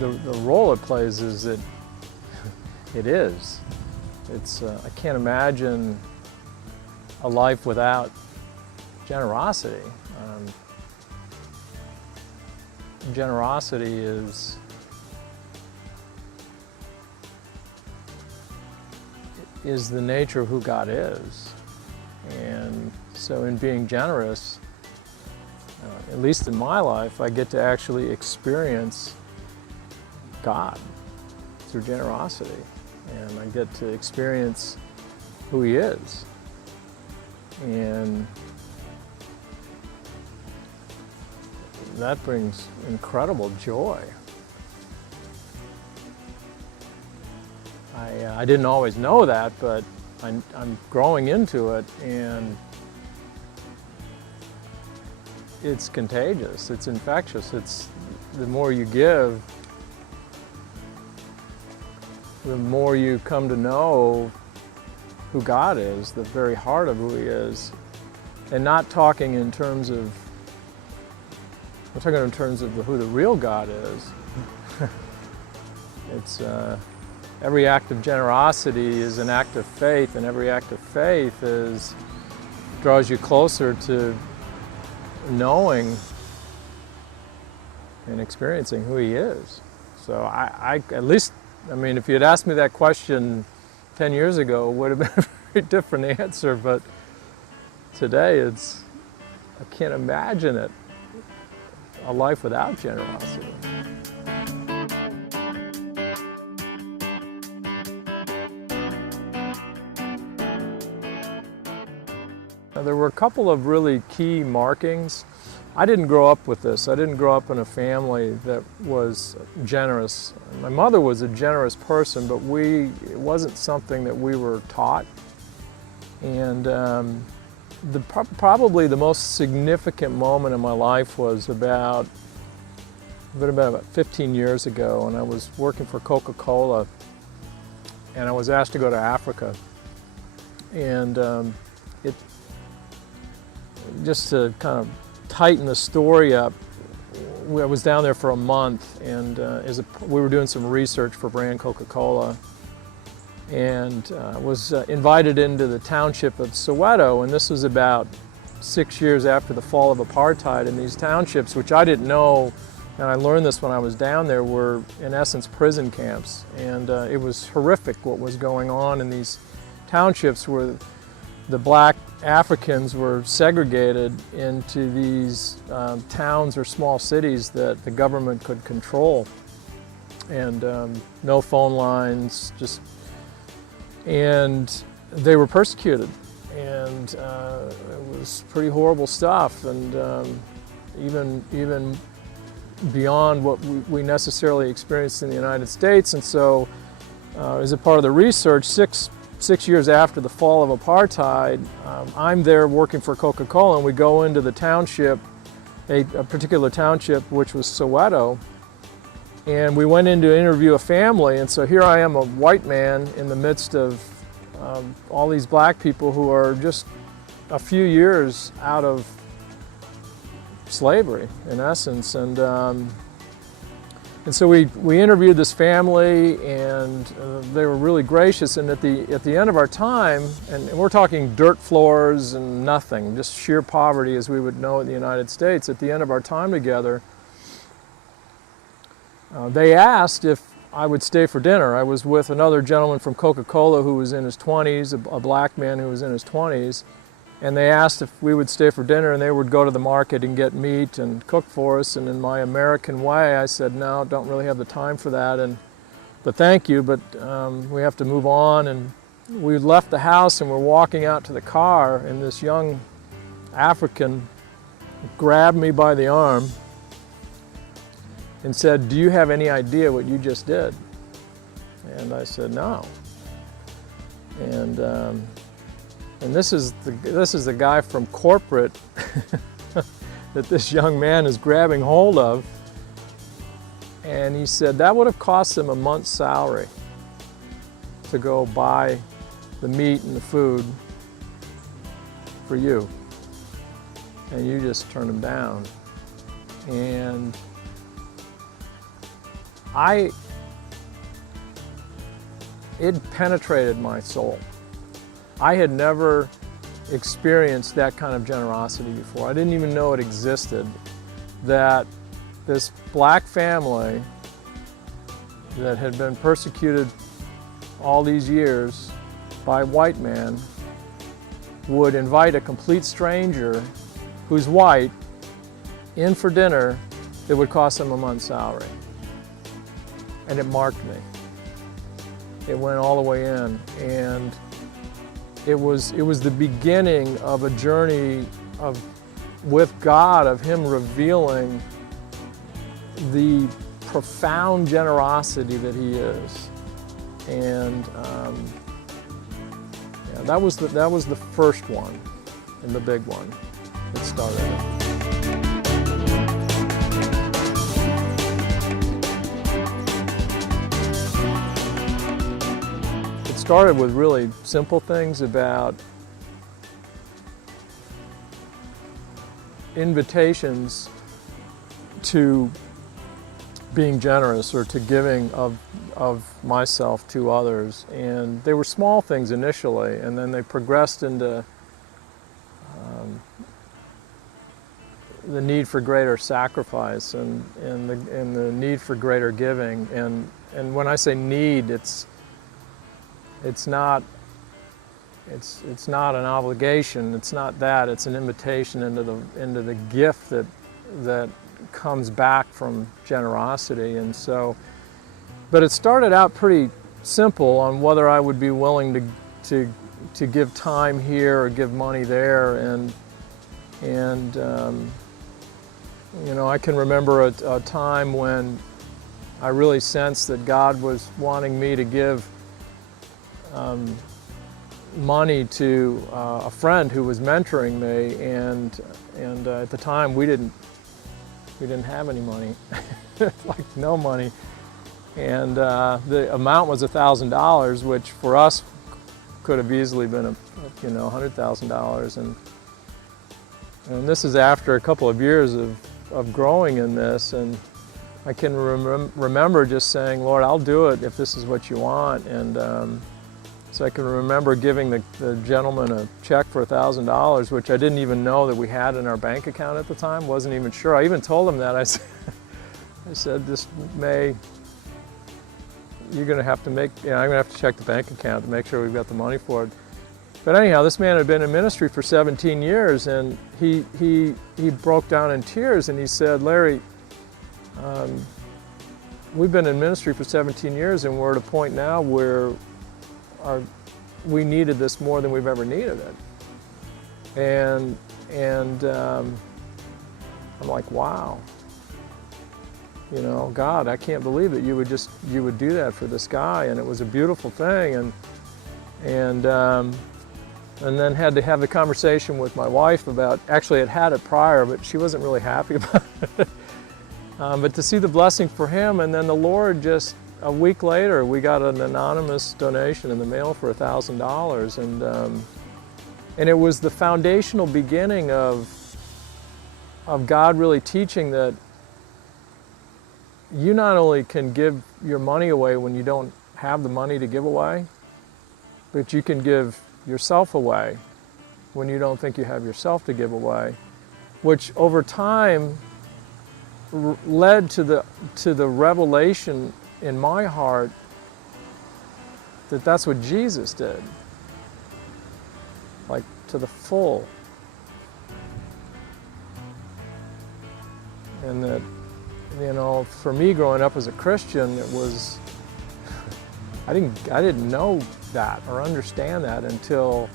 the role it plays is that it is. It's, I can't imagine a life without generosity. Generosity is the nature of who God is. And so in being generous, at least in my life, I get to actually experience God through generosity. And I get to experience who He is. And that brings incredible joy. I didn't always know that, but I'm growing into it, and it's contagious, it's infectious. It's the more you give, the more you come to know who God is, the very heart of who He is, and not talking in terms of, we're talking in terms of who the real God is. It's every act of generosity is an act of faith, and every act of faith draws you closer to knowing and experiencing who He is. So I at least, I mean, if you had asked me that question 10 years ago, it would have been a very different answer, but today I can't imagine it, a life without generosity. There were a couple of really key markings. I didn't grow up with this. I didn't grow up in a family that was generous. My mother was a generous person, but it wasn't something that we were taught. And probably the most significant moment in my life was about 15 years ago, and I was working for Coca-Cola, and I was asked to go to Africa. And just to kind of tighten the story up, I was down there for a month, and we were doing some research for brand Coca-Cola, and was invited into the township of Soweto, and this was about 6 years after the fall of apartheid. And these townships, which I didn't know, and I learned this when I was down there, were in essence prison camps, and it was horrific what was going on in these townships, where the black Africans were segregated into these towns or small cities that the government could control, and no phone lines, and they were persecuted, and it was pretty horrible stuff, and even beyond what we necessarily experienced in the United States. And so as a part of the research, six years after the fall of apartheid, I'm there working for Coca-Cola, and we go into the township, a particular township, which was Soweto, and we went in to interview a family. And so here I am, a white man, in the midst of all these black people who are just a few years out of slavery, in essence. And so we interviewed this family, and they were really gracious. And at the end of our time, and we're talking dirt floors and nothing, just sheer poverty as we would know in the United States. At the end of our time together, they asked if I would stay for dinner. I was with another gentleman from Coca-Cola who was in his 20s, a black man who was in his 20s. And they asked if we would stay for dinner, and they would go to the market and get meat and cook for us. And in my American way, I said, no, don't really have the time for that, but thank you, but we have to move on. And we left the house and we're walking out to the car, and this young African grabbed me by the arm and said, do you have any idea what you just did? And I said, no. And this is the guy from corporate that this young man is grabbing hold of. And he said that would have cost him a month's salary to go buy the meat and the food for you. And you just turned him down. And it penetrated my soul. I had never experienced that kind of generosity before. I didn't even know it existed, that this black family that had been persecuted all these years by a white man would invite a complete stranger who's white in for dinner that would cost them a month's salary. And it marked me. It went all the way in, and it was the beginning of a journey with God, of Him revealing the profound generosity that He is. And yeah, that was the first one, and the big one that started it. It started with really simple things about invitations to being generous or to giving of myself to others. And they were small things initially, and then they progressed into the need for greater sacrifice and the need for greater giving. And when I say need, it's not an obligation. It's not that. It's an invitation into the gift that comes back from generosity. And so, but it started out pretty simple on whether I would be willing to give time here or give money there. And you know, I can remember a time when I really sensed that God was wanting me to give money to a friend who was mentoring me, and at the time we didn't have any money, like no money, and the amount was $1,000, which for us could have easily been $100,000, and this is after a couple of years of growing in this, and I can remember just saying, Lord, I'll do it if this is what you want. And so I can remember giving the gentleman a check for $1,000, which I didn't even know that we had in our bank account at the time, wasn't even sure. I even told him that. I said, this May, you're going to have to I'm going to have to check the bank account to make sure we've got the money for it. But anyhow, this man had been in ministry for 17 years, and he broke down in tears, and he said, Larry, we've been in ministry for 17 years, and we're at a point now where we needed this more than we've ever needed it. And I'm like, wow. You know, God, I can't believe that you would do that for this guy. And it was a beautiful thing. And then had to have the conversation with my wife about, actually had it prior, but she wasn't really happy about it. But to see the blessing for him, and then the Lord, just a week later, we got an anonymous donation in the mail for $1,000, and it was the foundational beginning of God really teaching that you not only can give your money away when you don't have the money to give away, but you can give yourself away when you don't think you have yourself to give away, which over time led to the revelation in my heart that that's what Jesus did, like to the full. And that, you know, for me growing up as a Christian, it was, I didn't know that or understand that until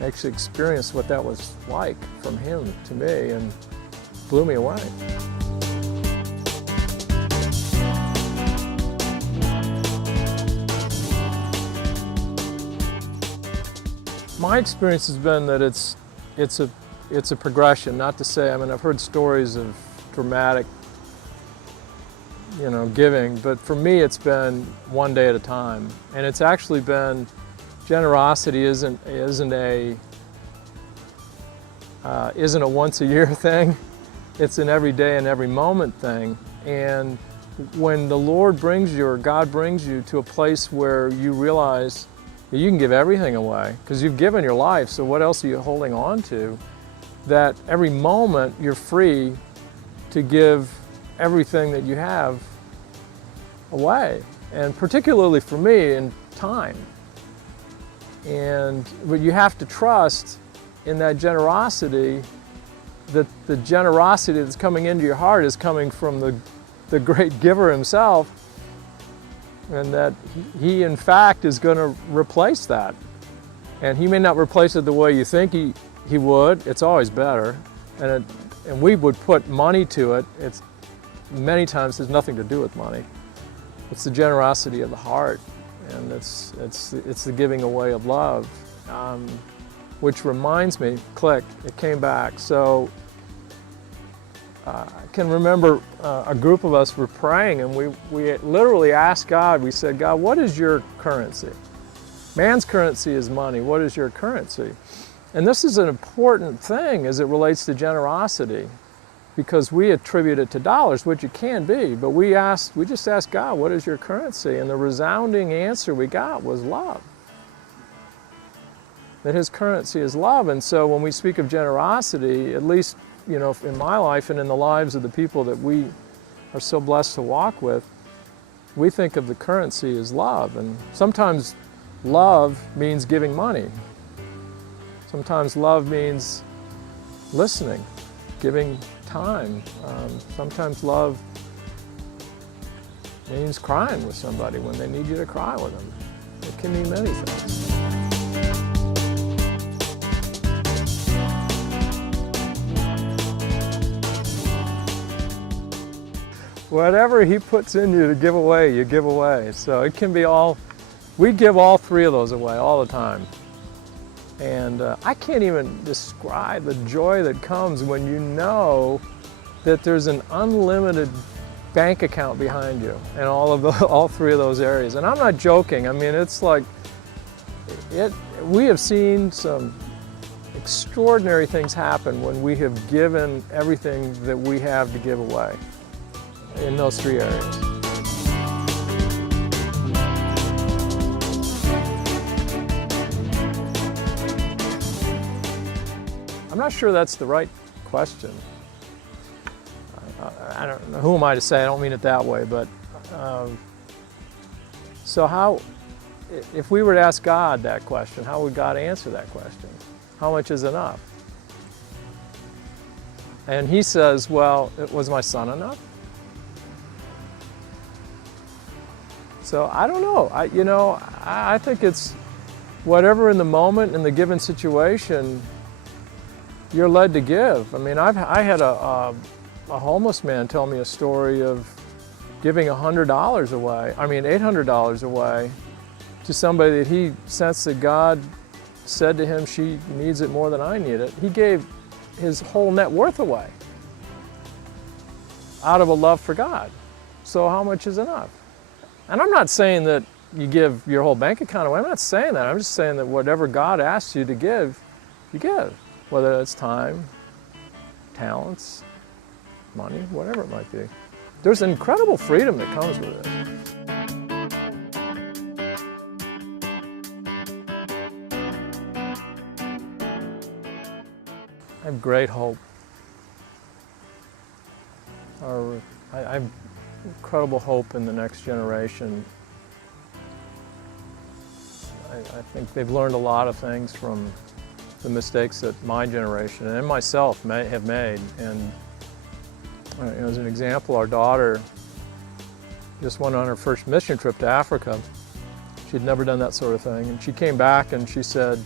I actually experienced what that was like from him to me, and blew me away. My experience has been that it's a progression. Not to say, I mean, I've heard stories of dramatic, giving, but for me it's been one day at a time, and it's actually been, generosity isn't a once a year thing. It's an every day and every moment thing, and when the Lord brings you or God brings you to a place where you realize that you can give everything away because you've given your life, so what else are you holding on to? That every moment you're free to give everything that you have away, and particularly for me, in time. But you have to trust in that generosity, that the generosity that's coming into your heart is coming from the great giver himself, and that he in fact is going to replace that. And he may not replace it the way you think he would. It's always better. And we would put money to it. It's many times has nothing to do with money. It's the generosity of the heart, and it's the giving away of love. Which reminds me, click, it came back. So I can remember a group of us were praying, and we literally asked God, we said, God, what is your currency? Man's currency is money. What is your currency? And this is an important thing as it relates to generosity, because we attribute it to dollars, which it can be, but we just asked God, what is your currency? And the resounding answer we got was love. That his currency is love. And so when we speak of generosity, at least, you know, in my life and in the lives of the people that we are so blessed to walk with, we think of the currency as love. And sometimes love means giving money. Sometimes love means listening, giving time. Sometimes love means crying with somebody when they need you to cry with them. It can mean many things. Whatever he puts in you to give away, you give away. So it can be all, we give all three of those away all the time. And I can't even describe the joy that comes when you know that there's an unlimited bank account behind you in all three of those areas. And I'm not joking. I mean, it's like, we have seen some extraordinary things happen when we have given everything that we have to give away in those three areas. I'm not sure that's the right question. I don't know, who am I to say? I don't mean it that way, but so how, if we were to ask God that question, how would God answer that question? How much is enough? And he says, well, was my son enough? So I don't know. I think it's whatever in the moment, in the given situation, you're led to give. I mean, I had a homeless man tell me a story of giving $100 away, $800 away to somebody that he sensed that God said to him, she needs it more than I need it. He gave his whole net worth away out of a love for God. So how much is enough? And I'm not saying that you give your whole bank account away. I'm not saying that. I'm just saying that whatever God asks you to give, you give. Whether it's time, talents, money, whatever it might be. There's incredible freedom that comes with it. I have great hope. I have incredible hope in the next generation. I think they've learned a lot of things from the mistakes that my generation and myself have made. And as an example, our daughter just went on her first mission trip to Africa. She'd never done that sort of thing. And she came back and she said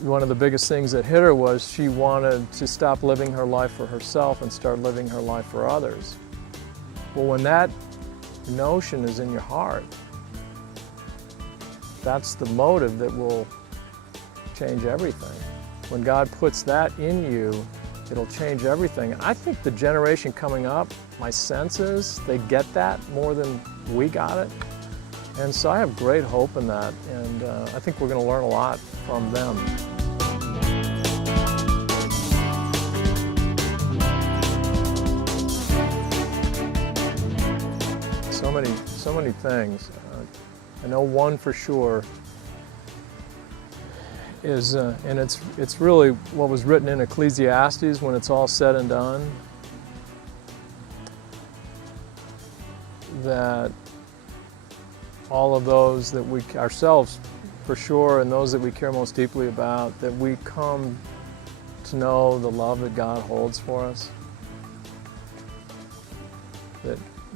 one of the biggest things that hit her was she wanted to stop living her life for herself and start living her life for others. Well, when that notion is in your heart, that's the motive that will change everything. When God puts that in you, it'll change everything. And I think the generation coming up, my sense is they get that more than we got it. And so I have great hope in that. And I think we're going to learn a lot from them. many things. I know one for sure is, and it's really what was written in Ecclesiastes when it's all said and done, that all of those that we ourselves for sure, and those that we care most deeply about, that we come to know the love that God holds for us.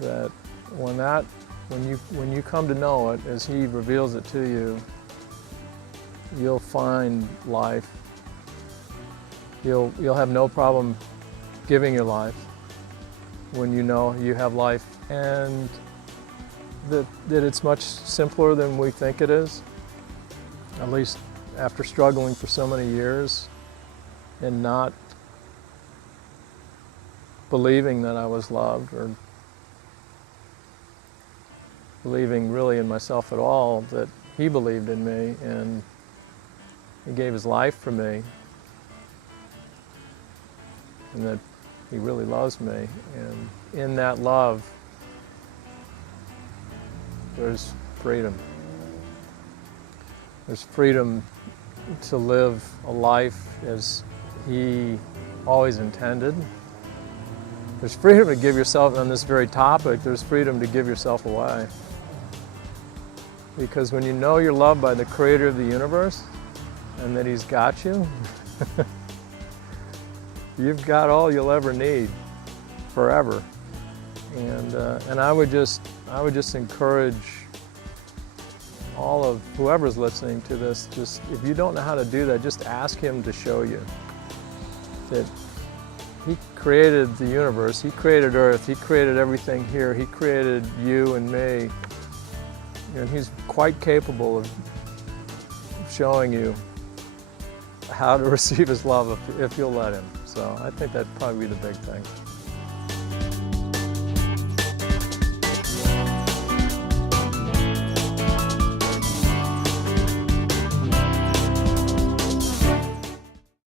That when you come to know it as He reveals it to you, you'll find life. You'll have no problem giving your life when you know you have life, and that it's much simpler than we think it is. At least after struggling for so many years and not believing that I was loved, or believing really in myself at all, that He believed in me and He gave His life for me, and that He really loves me. And in that love, there's freedom. There's freedom to live a life as He always intended. There's freedom to give yourself, on this very topic, there's freedom to give yourself away. Because when you know you're loved by the Creator of the universe, and that He's got you, you've got all you'll ever need forever. And I would just encourage all of whoever's listening to this, just if you don't know how to do that, just ask Him to show you that He created the universe, He created Earth, He created everything here, He created you and me, and He's quite capable of showing you how to receive His love if you'll let Him. So I think that'd probably be the big thing.